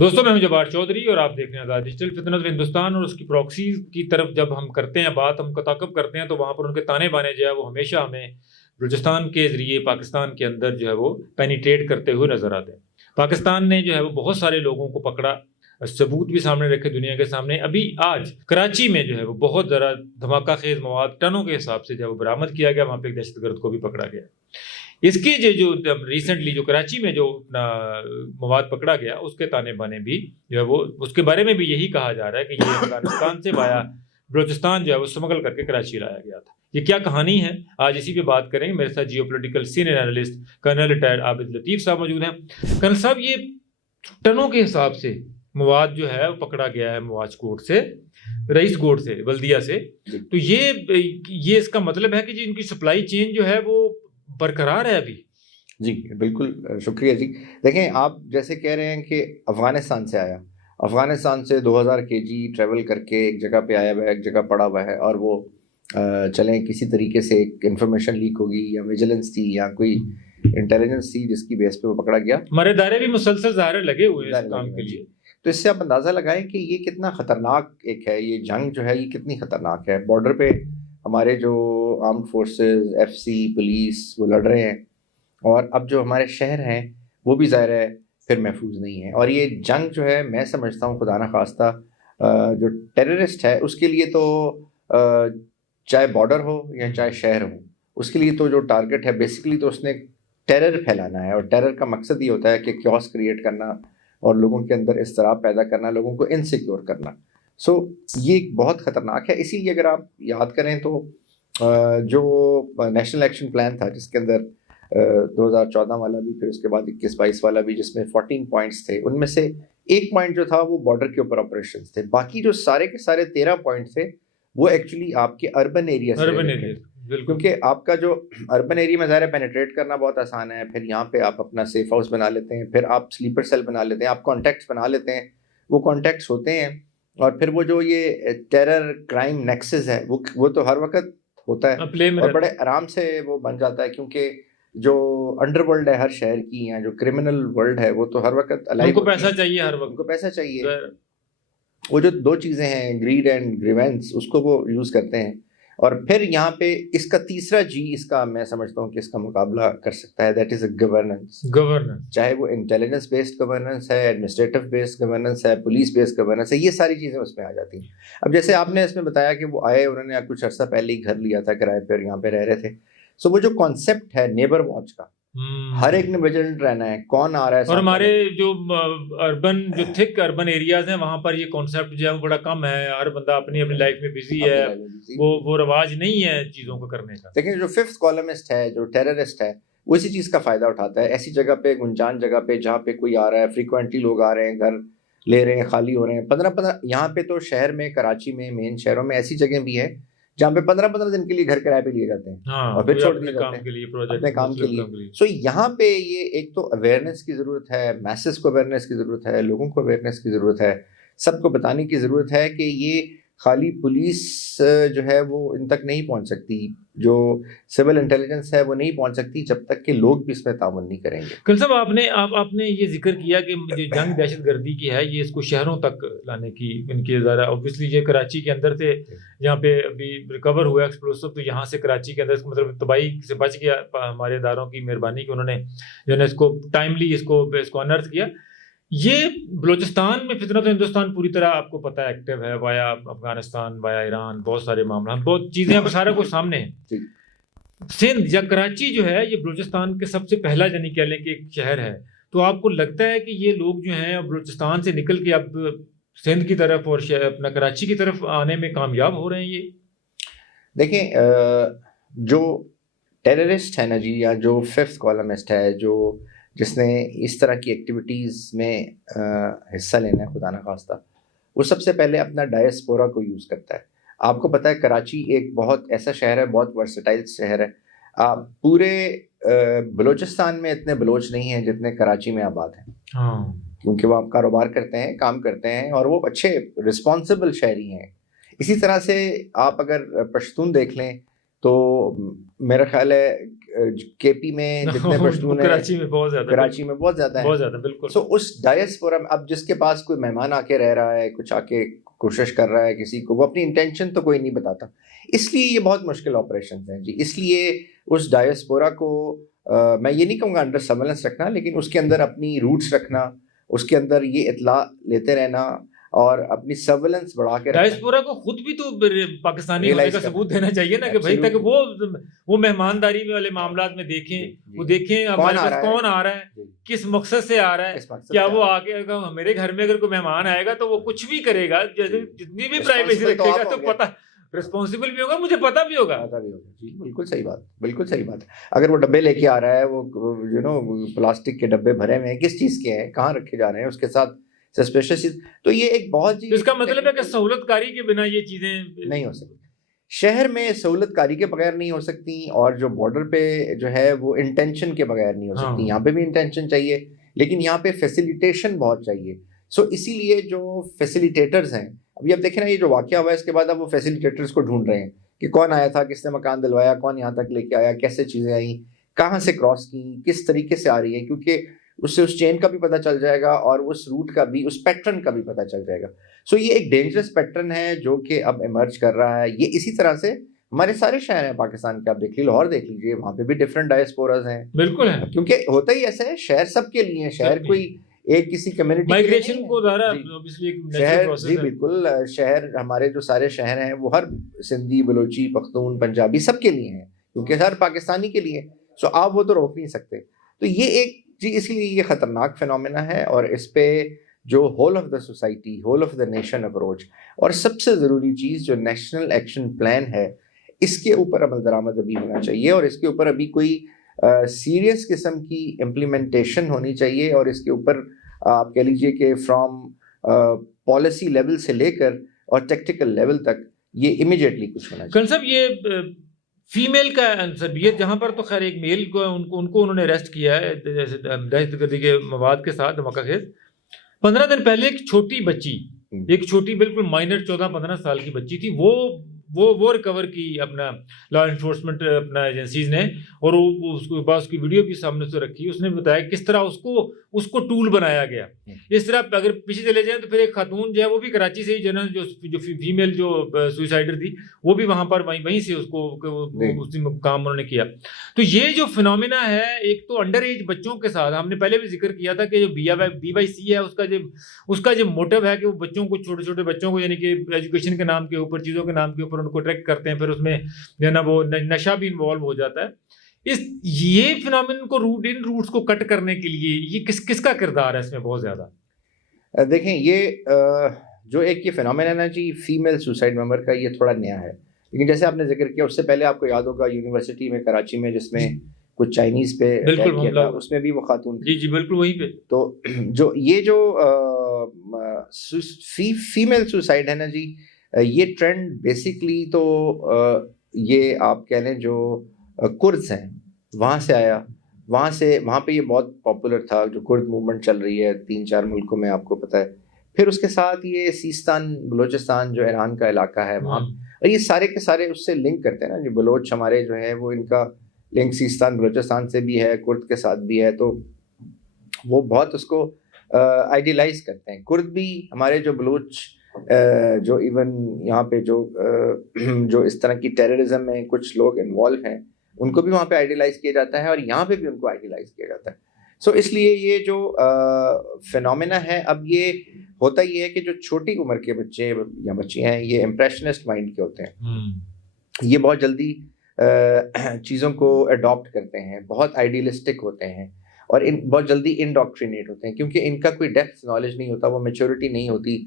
دوستوں میں ہوں جبار چودھری اور آپ دیکھ رہے ہیں آزاد ڈیجیٹل۔ فتنت ہندوستان اور اس کی پراکسیز کی طرف جب ہم کرتے ہیں بات، ہم تعاقب کرتے ہیں، تو وہاں پر ان کے تانے بانے جو ہے وہ ہمیشہ ہمیں بلوچستان کے ذریعے پاکستان کے اندر جو ہے وہ پینیٹریٹ کرتے ہوئے نظر آتے ہیں۔ پاکستان نے جو ہے وہ بہت سارے لوگوں کو پکڑا، ثبوت بھی سامنے رکھے دنیا کے سامنے۔ ابھی آج کراچی میں جو ہے وہ بہت ذرا دھماکہ خیز مواد ٹنوں کے حساب سے جو ہے وہ برآمد کیا گیا، وہاں پہ ایک دہشت گرد کو بھی پکڑا گیا۔ اس کی جو ریسنٹلی جو کراچی میں جو مواد پکڑا گیا، اس کے تانے بانے بھی جو ہے وہ اس کے بارے میں بھی یہی کہا جا رہا ہے کہ یہ افغانستان سے وایا بلوچستان جو ہے وہ اسمگل کر کے کراچی لایا گیا تھا۔ یہ کیا کہانی ہے، آج اسی پہ بات کریں گے۔ میرے ساتھ Geo political senior analyst colonel retired Abid Latif صاحب موجود ہیں۔ کرنل صاحب، یہ ٹنوں کے حساب سے مواد جو ہے وہ پکڑا گیا ہے مواج کوٹ سے، رئیس گوٹ سے، بلدیہ سے، تو یہ اس کا مطلب ہے کہ جی ان کی سپلائی چین جو ہے وہ برقرار ہے ابھی؟ جی بالکل، شکریہ جی۔ دیکھیں، آپ جیسے کہہ رہے ہیں کہ افغانستان سے آیا، افغانستان سے 2000 kg ٹریول کر کے ایک جگہ پہ آیا ہوا ہے، ایک جگہ پڑا ہوا ہے، اور وہ چلیں کسی طریقے سے ایک انفارمیشن لیک ہوگی یا ویجیلنس تھی یا کوئی انٹیلیجنس تھی جس کی بیس پہ وہ پکڑا گیا۔ ہمارے دائرے بھی مسلسل ظاہر لگے ہوئے ہیں اس کام کے لیے۔ تو اس سے آپ اندازہ لگائیں کہ یہ کتنا خطرناک ایک ہے، یہ جنگ جو ہے یہ کتنی خطرناک ہے۔ بارڈر پہ ہمارے جو آرمڈ فورسز، FC، پولیس، وہ لڑ رہے ہیں، اور اب جو ہمارے شہر ہیں وہ بھی ظاہر ہے پھر محفوظ نہیں ہیں۔ اور یہ جنگ جو ہے، میں سمجھتا ہوں خدا نخواستہ جو ٹیررسٹ ہے اس کے لیے تو چاہے بارڈر ہو یا چاہے شہر ہو، اس کے لیے تو جو ٹارگٹ ہے بیسیکلی تو اس نے ٹیرر پھیلانا ہے، اور ٹیرر کا مقصد یہ ہوتا ہے کہ کیوس کریٹ کرنا اور لوگوں کے اندر اضطراب پیدا کرنا، لوگوں کو انسیکیور کرنا۔ یہ بہت خطرناک ہے۔ اسی لیے اگر آپ یاد کریں تو جو نیشنل ایکشن پلان تھا، جس کے اندر 2014 والا بھی، پھر اس کے بعد 21-22 والا بھی، جس میں 14 پوائنٹس تھے، ان میں سے ایک پوائنٹ جو تھا وہ بارڈر کے اوپر آپریشنز تھے، باقی جو سارے کے سارے 13 پوائنٹ تھے وہ ایکچولی آپ کے اربن ایریا سے، کیونکہ آپ کا جو اربن ایریا میں ظاہر پینیٹریٹ کرنا بہت آسان ہے، پھر یہاں پہ آپ اپنا سیف ہاؤس بنا لیتے ہیں، پھر آپ سلیپر سیل بنا لیتے ہیں، آپ کانٹیکٹس بنا لیتے ہیں، وہ کانٹیکٹس ہوتے ہیں، اور پھر وہ جو یہ ٹیرر کرائم نیکسس ہے وہ تو ہر وقت ہوتا ہے اور بڑے آرام سے وہ بن جاتا ہے، کیونکہ جو انڈر ورلڈ ہے ہر شہر کی، یا جو کرمنل ورلڈ ہے وہ تو ہر وقت ان کو پیسہ چاہیے، ہر وقت ان کو پیسہ چاہیے۔ وہ جو دو چیزیں ہیں، گریڈ اینڈ گریونس، اس کو وہ یوز کرتے ہیں۔ اور پھر یہاں پہ اس کا تیسرا جی، اس کا میں سمجھتا ہوں کہ اس کا مقابلہ کر سکتا ہے، دیٹ از اے گورننس۔ چاہے وہ انٹیلیجنس بیسڈ گورننس ہے، ایڈمنسٹریٹو بیسڈ گورننس ہے، پولیس بیسڈ گورننس ہے، یہ ساری چیزیں اس میں آ جاتی ہیں۔ اب جیسے آپ نے اس میں بتایا کہ وہ آئے، انہوں نے کچھ عرصہ پہلے ہی گھر لیا تھا کرائے پہ اور یہاں پہ رہ رہے تھے۔ سو وہ جو کانسیپٹ ہے نیبر واچ کا، ہر ایک نے ویجیلنٹ رہنا ہے، کون آ رہا ہے۔ اور ہمارے جو اربن جو تھک اربن ایریاز ہیں وہاں پر یہ کانسیپٹ جو ہے وہ بڑا کم ہے، ہر بندہ اپنی اپنی لائف میں بزی ہے، وہ رواج نہیں ہے چیزوں کو کرنے کا۔ لیکن جو ففتھ کالمسٹ ہے، جو ٹیررسٹ ہے، وہ اسی چیز کا فائدہ اٹھاتا ہے۔ ایسی جگہ پہ، گنجان جگہ پہ جہاں پہ کوئی آ رہا ہے، فریکوینٹلی لوگ آ رہے ہیں، گھر لے رہے ہیں، خالی ہو رہے ہیں، 15 یہاں پہ تو شہر میں، کراچی میں، مین شہروں میں ایسی جگہیں بھی ہیں جہاں پہ 15 دن کے لیے گھر کرائے پہ لیے جاتے ہیں، اور پھر چھوڑ دیے جاتے ہیں اپنے کام کے لیے۔ سو یہاں پہ یہ ایک تو اویئرنیس کی ضرورت ہے، میسز کو اویئرنیس کی ضرورت ہے، لوگوں کو اویئرنیس کی ضرورت ہے، سب کو بتانے کی ضرورت ہے کہ یہ خالی پولیس جو ہے وہ ان تک نہیں پہنچ سکتی، جو سول انٹیلیجنس ہے وہ نہیں پہنچ سکتی جب تک کہ لوگ بھی اس میں تعاون نہیں کریں گے۔ کل صاحب، آپ نے یہ ذکر کیا کہ یہ جنگ دہشت گردی کی ہے، یہ اس کو شہروں تک لانے کی ان کی ذرا اوبویسلی یہ کراچی کے اندر سے یہاں پہ ابھی ریکور ہوا ایکسپلوسو، تو یہاں سے کراچی کے اندر مطلب تباہی سے بچ گیا، ہمارے اداروں کی مہربانی کہ انہوں نے جو ہے اس کو ٹائملی اس کو انرتھ کیا۔ یہ بلوچستان میں فتنت ہندوستان پوری طرح آپ کو پتہ ہے ایکٹیو ہے، وایا افغانستان، وایا ایران، بہت سارے معاملات، بہت چیزیں اب سارا کچھ سامنے ہیں۔ سندھ یا کراچی جو ہے یہ بلوچستان کے سب سے پہلا یعنی کہہ لیں کہ ایک شہر ہے، تو آپ کو لگتا ہے کہ یہ لوگ جو ہیں بلوچستان سے نکل کے اب سندھ کی طرف اور اپنا کراچی کی طرف آنے میں کامیاب ہو رہے ہیں؟ یہ دیکھیں، جو ٹیررسٹ ہے نا جی، یا جو ففتھ کالمسٹ ہے، جس نے اس طرح کی ایکٹیویٹیز میں حصہ لینا ہے خدا نخواستہ، وہ سب سے پہلے اپنا ڈائسپورا کو یوز کرتا ہے۔ آپ کو پتہ ہے کراچی ایک بہت ایسا شہر ہے، بہت ورسٹائل شہر ہے۔ پورے بلوچستان میں اتنے بلوچ نہیں ہیں جتنے کراچی میں آباد ہیں، کیونکہ وہ آپ کاروبار کرتے ہیں، کام کرتے ہیں، اور وہ اچھے رسپانسبل شہری ہیں۔ اسی طرح سے آپ اگر پشتون دیکھ لیں تو میرا خیال ہے کے پی میں جتنے پشتون ہیں کراچی میں بہت زیادہ، کراچی میں بہت زیادہ ہیں، بہت زیادہ، بالکل. سو اس ڈائسپورا میں اب جس کے پاس کوئی مہمان آ کے رہ رہا ہے، کچھ آ کے کوشش کر رہا ہے کسی کو، وہ اپنی انٹینشن تو کوئی نہیں بتاتا. اس لیے یہ بہت مشکل آپریشن ہیں جی. اس لیے اس ڈائسپورا کو میں یہ نہیں کہوں گا انڈر سرویلنس رکھنا، لیکن اس کے اندر اپنی روٹس رکھنا، اس کے اندر یہ اطلاع لیتے رہنا اور اپنی سرویلنس بڑھا کے رکھنا. ڈائسپورا کو خود بھی تو پاکستانی ہونے کا ثبوت دینا چاہیے نا، کہ بھائی تاکہ وہ مہمانداری میں والے معاملات میں دیکھیں، وہ دیکھیں ہمارے پاس کون آ رہا ہے، کس مقصد سے آ رہا ہے. کیا وہ آ کے میرے گھر میں اگر کوئی مہمان آئے گا تو وہ کچھ بھی کرے گا، جتنی بھی پرائیویسی رکھے گا تو پتہ رسپانسبل بھی ہوگا، مجھے پتہ بھی ہوگا. جی بالکل صحیح بات، بالکل صحیح بات. اگر وہ ڈبے لے کے آ رہا ہے، وہ پلاسٹک کے ڈبے بھرے ہوئے ہیں، کس چیز کے ہیں، کہاں رکھے جا رہے ہیں، اس کے ساتھ سسپیشس چیز، تو یہ ایک بہت اس کا مطلب ہے کہ سہولت کاری کے بنا یہ چیزیں نہیں ہو سکتی. شہر میں سہولت کاری کے بغیر نہیں ہو سکتی، اور جو بارڈر پہ جو ہے وہ انٹینشن کے بغیر نہیں ہو سکتی. یہاں پہ بھی انٹینشن چاہیے، لیکن یہاں پہ فیسیلیٹیشن بہت چاہیے. سو اسی لیے جو فیسیلیٹیٹرز ہیں، ابھی اب دیکھیں نا، یہ جو واقعہ ہوا ہے اس کے بعد اب وہ فیسیلیٹیٹرز کو ڈھونڈ رہے ہیں کہ کون آیا تھا، کس نے مکان دلوایا، کون یہاں تک لے کے آیا، کیسے چیزیں آئیں، کہاں سے کراس کی، کس طریقے سے آ رہی ہیں، کیونکہ اس سے اس چین کا بھی پتہ چل جائے گا اور اس روٹ کا بھی، اس پیٹرن کا بھی پتہ چل جائے گا. سو یہ ایک ڈینجرس پیٹرن ہے جو کہ اب ایمرج کر رہا ہے. یہ اسی طرح سے ہمارے سارے شہر ہیں پاکستان کے، آپ دیکھ لیجیے، لاہور دیکھ لیجیے، وہاں پہ بھی ڈفرینٹ ڈائسپوراز ہیں. بالکل ہیں، کیونکہ ہوتا ہی ایسا ہے، شہر سب کے لیے ہیں، شہر کوئی ایک کسی کمیونٹی مائگریشن کو ذرا شہر. جی بالکل، شہر ہمارے جو سارے شہر ہیں وہ ہر سندھی، بلوچی، پختون، پنجابی سب کے لیے ہیں، کیونکہ ہر پاکستانی کے لیے. سو آپ وہ تو روک نہیں سکتے. تو یہ ایک جی، اس لیے یہ خطرناک فینومینا ہے، اور اس پہ جو whole of the society, whole of the nation approach, اور سب سے ضروری چیز جو نیشنل ایکشن پلان ہے، اس کے اوپر عمل درآمد ابھی ہونا چاہیے، اور اس کے اوپر ابھی کوئی سیریس قسم کی امپلیمنٹیشن ہونی چاہیے. اور اس کے اوپر آپ کہہ لیجیے کہ فرام پالیسی لیول سے لے کر اور ٹیکٹیکل لیول تک یہ امیڈیٹلی کچھ ہونا چاہیے. صاحب یہ فیمیل کا انصبیت جہاں پر تو خیر ایک میل کو ان کو انہوں نے اریسٹ کیا ہے دہشت گردی کے مواد کے ساتھ دھماکہ خیز. 15 دن پہلے ایک چھوٹی بچی، ایک چھوٹی بالکل مائنر 14-15 سال کی بچی تھی، وہ ریکور کی اپنا لا انفورسمنٹ اپنا ایجنسیز نے، اور اس کے بعد اس کی ویڈیو بھی سامنے سے رکھی. اس نے بتایا کس طرح اس کو ٹول بنایا گیا. اس طرح اگر پیچھے چلے جائیں تو پھر ایک خاتون جو ہے وہ بھی کراچی سے ہی جنرل جو فیمیل جو سوئسائڈر تھی، وہ بھی وہاں پر وہیں سے اس کو اسی کام انہوں نے کیا. تو یہ جو فینومینا ہے، ایک تو انڈر ایج بچوں کے ساتھ، ہم نے پہلے بھی ذکر کیا تھا کہ جو BYC ہے اس کا جو موٹو ہے کہ وہ بچوں کو، چھوٹے چھوٹے بچوں کو، یعنی کہ ایجوکیشن کے نام کے اوپر، چیزوں کے نام کے اوپر ان کو اٹریکٹ کرتے ہیں، پھر اس میں جو ہے نا وہ نشہ بھی انوالو ہو جاتا ہے. یہ فینومین کو ان روٹس کو کٹ کرنے کے لیے یہ کس کا کردار ہے اس میں بہت زیادہ؟ دیکھیں، یہ جو ایک یہ فینومین ہے نا جی، فیمیل سوسائڈ ممبر کا، یہ تھوڑا نیا ہے. لیکن جیسے آپ نے ذکر کیا، اس سے پہلے آپ کو یاد ہوگا یونیورسٹی میں کراچی میں جس میں کچھ چائنیز پہ کیا تھا، اس میں بھی وہ خاتون تھی. جی بالکل وہیں پہ. تو جو فیمیل سوسائڈ ہے نا جی، یہ ٹرینڈ بیسکلی تو یہ آپ کہہ لیں جو کردز ہیں وہاں سے آیا. وہاں پہ یہ بہت پاپولر تھا، جو کرد موومنٹ چل رہی ہے 3-4 ملکوں میں، آپ کو پتہ ہے. پھر اس کے ساتھ یہ سیستان، بلوچستان جو ایران کا علاقہ ہے وہاں، اور یہ سارے کے سارے اس سے لنک کرتے ہیں نا جی. بلوچ ہمارے جو ہے وہ، ان کا لنک سیستان بلوچستان سے بھی ہے، کرد کے ساتھ بھی ہے، تو وہ بہت اس کو آئیڈیلائز کرتے ہیں. کرد بھی ہمارے جو بلوچ جو ایون یہاں پہ جو اس طرح کی ٹیررزم میں کچھ لوگ انوالو ہیں، ان کو بھی وہاں پہ آئیڈیلائز کیا جاتا ہے، اور یہاں پہ بھی ان کو آئیڈیلائز کیا جاتا ہے. سو اس لیے یہ جو فینومینا ہے، اب یہ ہوتا یہ ہے کہ جو چھوٹی عمر کے بچے یا بچیاں ہیں، یہ امپریشنسٹ مائنڈ کے ہوتے ہیں. یہ بہت جلدی چیزوں کو اڈاپٹ کرتے ہیں، بہت آئیڈیلسٹک ہوتے ہیں، اور بہت جلدی انڈاکٹرینیٹ ہوتے ہیں، کیونکہ ان کا کوئی ڈیپتھ نالج نہیں ہوتا، وہ میچورٹی نہیں ہوتی.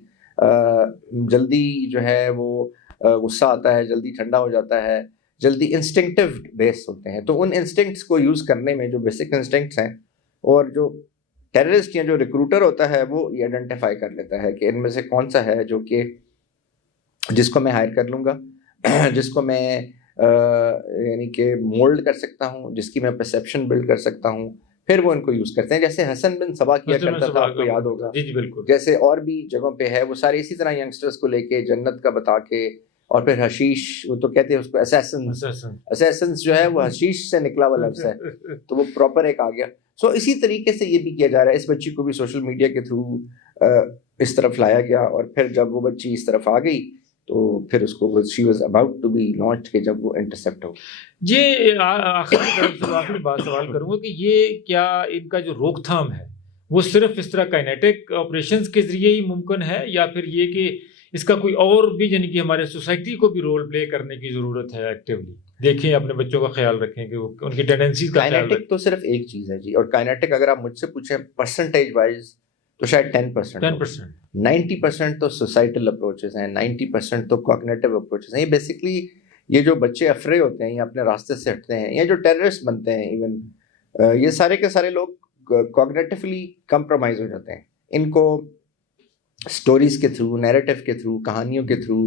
جلدی جو ہے وہ غصہ آتا ہے، جلدی ٹھنڈا ہو جاتا ہے، جلدی انسٹنکٹیو بیس ہوتے ہیں. تو ان انسٹنکٹس کو یوز کرنے میں، جو بیسک انسٹنکٹس ہیں، اور جو ٹیررسٹ یا جو ریکروٹر ہوتا ہے وہ یہ آئیڈینٹیفائی کر لیتا ہے کہ ان میں سے کون سا ہے جو کہ جس کو میں ہائر کر لوں گا، جس کو میں یعنی کہ مولڈ کر سکتا ہوں، جس کی میں پرسیپشن بلڈ کر سکتا ہوں. پھر وہ ان کو یوز کرتے ہیں، جیسے حسن بن صبا کیا کرتا تھا، آپ کو یاد ہوگا. جی بالکل. جیسے اور بھی جگہوں پہ ہے، وہ سارے اسی طرح ینگسٹرز کو لے کے جنت کا بتا کے اور پھر حشیش، وہ تو کہتے ہیں اس کو اسیسنس جو ہے وہ حشیش سے نکلا ہوا لفظ ہے، تو وہ پراپر ایک آ گیا. سو اسی طریقے سے یہ بھی کیا جا رہا ہے. اس بچی کو بھی سوشل میڈیا کے تھرو اس طرف لایا گیا، اور پھر جب وہ بچی اس طرف آ گئی تو پھر اس کو she was about to be launch کہ جب وہ انٹرسپٹ ہو. یہ آخری بات سوال کروں گا کہ یہ کیا ان کا جو روک تھام ہے وہ صرف اس طرح کائنیٹک آپریشنز کے ذریعے ہی ممکن ہے، یا پھر یہ کہ اس کا کوئی اور بھی یعنی کہ ہمارے سوسائٹی کو بھی رول پلے کرنے کی ضرورت ہے؟ ایکٹیولی دیکھیں، اپنے بچوں کا خیال رکھیں کہ وہ ان کی ٹینڈنسیز کا خیال رکھیں. کائنیٹک تو صرف ایک چیز ہے جی، اور کائنیٹک اگر آپ مجھ سے پوچھیں پرسنٹیج وائز تو شاید 10%. 90% تو سوسائٹل اپروچز ہیں، 90% تو کوگنیٹو اپروچز ہیں. یہ بیسکلی یہ جو بچے افرے ہوتے ہیں یا اپنے راستے سے ہٹتے ہیں یا جو ٹیررسٹ بنتے ہیں ایون، یہ سارے کے سارے لوگ کوگنیٹیولی کمپرومائز ہو جاتے ہیں. ان کو سٹوریز کے تھرو، نیریٹو کے تھرو، کہانیوں کے تھرو،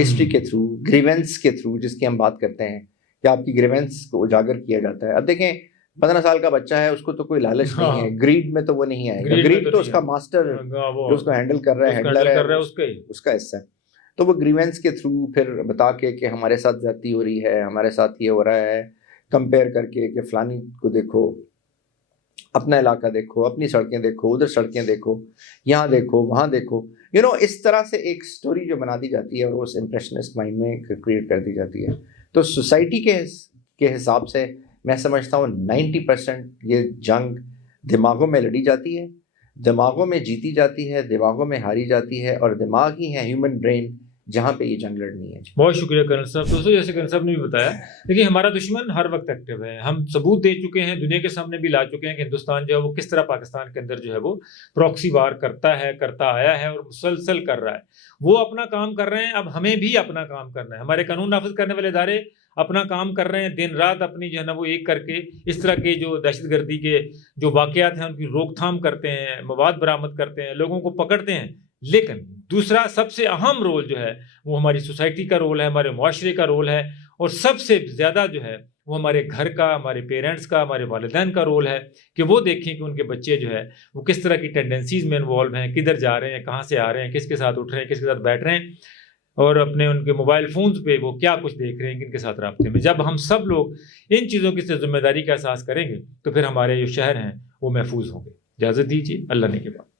ہسٹری کے تھرو، گریونس کے تھرو جس کی ہم بات کرتے ہیں کہ آپ کی گریونس کو اجاگر کیا جاتا ہے. اب دیکھیں 15 سال کا بچہ ہے، اس کو تو کوئی لالچ نہیں ہے، گریڈ میں تو وہ نہیں آئے گا. گریڈ تو اس کا ماسٹر جو اس کو ہینڈل کر رہا ہے، ہینڈلر ہے، اس کا حصہ ہے. تو وہ گریونس کے تھرو پھر بتا کے کہ ہمارے ساتھ زیادتی ہو رہی ہے، ہمارے ساتھ یہ ہو رہا ہے، کمپیئر کر کے کہ فلانی کو دیکھو، اپنا علاقہ دیکھو، اپنی سڑکیں دیکھو، ادھر سڑکیں دیکھو، یہاں دیکھو، وہاں دیکھو، اس طرح سے ایک سٹوری جو بنا دی جاتی ہے اور اس امپریشنسٹ مائنڈ میں کریٹ کر دی جاتی ہے. تو سوسائٹی کے حساب سے میں سمجھتا ہوں 90% یہ جنگ دماغوں میں لڑی جاتی ہے، دماغوں میں جیتی جاتی ہے، دماغوں میں ہاری جاتی ہے، اور دماغ ہی ہے ہیومن برین جہاں پہ یہ جنگ لڑنی ہے. بہت شکریہ کرنل صاحب. دوستوں جیسے کرنل صاحب نے بھی بتایا، دیکھیے ہمارا دشمن ہر وقت ایکٹیو ہے. ہم ثبوت دے چکے ہیں، دنیا کے سامنے بھی لا چکے ہیں کہ ہندوستان جو ہے وہ کس طرح پاکستان کے اندر جو ہے وہ پراکسی وار کرتا آیا ہے اور مسلسل کر رہا ہے. وہ اپنا کام کر رہے ہیں، اب ہمیں بھی اپنا کام کرنا ہے. ہمارے قانون نافذ کرنے والے ادارے اپنا کام کر رہے ہیں، دن رات اپنی جو ہے نا وہ ایک کر کے اس طرح کے جو دہشت گردی کے جو واقعات ہیں ان کی روک تھام کرتے ہیں، مواد برآمد کرتے ہیں، لوگوں کو پکڑتے ہیں. لیکن دوسرا سب سے اہم رول جو ہے وہ ہماری سوسائٹی کا رول ہے، ہمارے معاشرے کا رول ہے، اور سب سے زیادہ جو ہے وہ ہمارے گھر کا، ہمارے پیرنٹس کا، ہمارے والدین کا رول ہے کہ وہ دیکھیں کہ ان کے بچے جو ہے وہ کس طرح کی ٹینڈنسیز میں انوالو ہیں، کدھر جا رہے ہیں، کہاں سے آ رہے ہیں، کس کے ساتھ اٹھ رہے ہیں، کس کے ساتھ بیٹھ رہے ہیں، اور اپنے ان کے موبائل فونز پہ وہ کیا کچھ دیکھ رہے ہیں، کن کے ساتھ رابطے میں. جب ہم سب لوگ ان چیزوں کی ذمہ داری کا احساس کریں گے تو پھر ہمارے جو شہر ہیں وہ محفوظ ہوں گے. اجازت دیجیے، اللہ نے کے بعد.